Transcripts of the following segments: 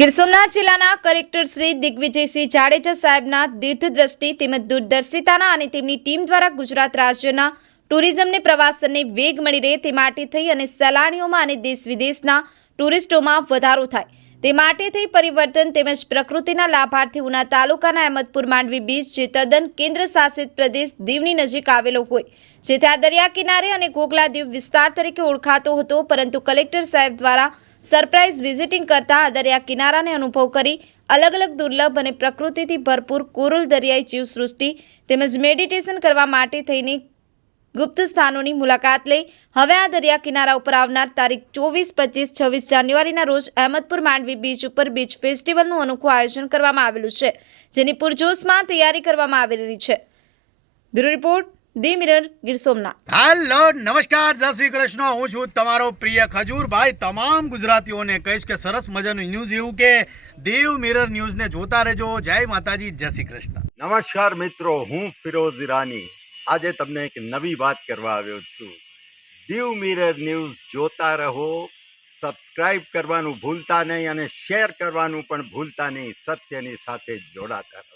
ગીર સોમનાથ જિલ્લાના કલેક્ટર શ્રી દિગ્વિજયસિંહ જાડેજા સાહેબના દીર્ઘદ્રષ્ટિ તેમજ દૂરદર્શિતાના અને તેમની ટીમ દ્વારા ગુજરાત રાજ્યના ટુરિઝમને પ્રવાસનને વેગ મળી રહે તે માટે થઈ અને સહેલાણીઓમાં અને દેશ વિદેશના ટુરિસ્ટોમાં વધારો થાય તે માટે થઈ પરિવર્તન તેમજ પ્રકૃતિના લાભાર્થી ઉના તાલુકાના અહેમદપુર માંડવી બીચ જે તદ્દન કેન્દ્ર શાસિત પ્રદેશ દીવની નજીક આવેલો હોય જેથી આ દરિયા કિનારે અને ઘોઘલા દીવ વિસ્તાર તરીકે ઓળખાતો હતો, પરંતુ કલેક્ટર સાહેબ દ્વારા સરપ્રાઇઝ વિઝિટિંગ કરતા આ દરિયા કિનારાને અનુભવ કરી અલગ અલગ દુર્લભ અને પ્રકૃતિથી ભરપૂર કોરલ દરિયાઈ જીવસૃષ્ટિ તેમજ મેડિટેશન કરવા માટે થઈને ગુપ્ત સ્થાનોની મુલાકાત લઈ હવે આ દરિયા કિનારા ઉપર આવનાર તારીખ 24, 25, 26 જાન્યુઆરીના રોજ અહેમદપુર માંડવી બીચ ઉપર બીચ ફેસ્ટિવલનું અનોખું આયોજન કરવામાં આવેલું છે, જેની પૂરજોશમાં તૈયારી કરવામાં આવી રહી છે। Bureau report, the mirror, Gir Somnath. Hello, નમસ્કાર, જય શ્રી કૃષ્ણ। હું છું તમારો પ્રિય ખજૂરભાઈ। તમામ ગુજરાતીઓને કહીશ કે સરસ મજાનું ન્યૂઝ એવું કે દીવ મિરર ન્યૂઝને જોતા રહેજો। જય માતાજી, જય શ્રી કૃષ્ણ। નમસ્કાર મિત્રો, હું ફિરોઝ ઈરાની આજે તમને એક નવી વાત કરવા આવ્યો છું। દીવ મિરર ન્યૂઝ જોતા રહો, સબસ્ક્રાઇબ કરવાનું ભૂલતા નહીં અને શેર કરવાનું પણ ભૂલતા નહીં। સત્યની સાથે જોડાતા રહો।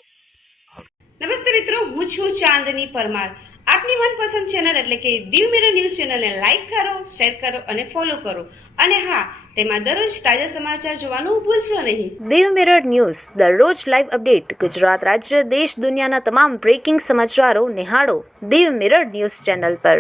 નમસ્તે મિત્રો, હું છું ચાંદની પરમાર। આપની મનપસંદ ચેનલ એટલે કે દીવ મિરર ન્યૂઝ ચેનલને લાઈક કરો, શેર કરો અને ફોલો કરો, અને હા, તેમાં દરરોજ તાજા સમાચાર જોવાનું ભૂલશો નહીં। દીવ મિરર ન્યૂઝ દરરોજ લાઈવ અપડેટ ગુજરાત રાજ્ય, દેશ, દુનિયાના તમામ બ્રેકિંગ સમાચારો નિહાળો દીવ મિરર ન્યૂઝ ચેનલ પર।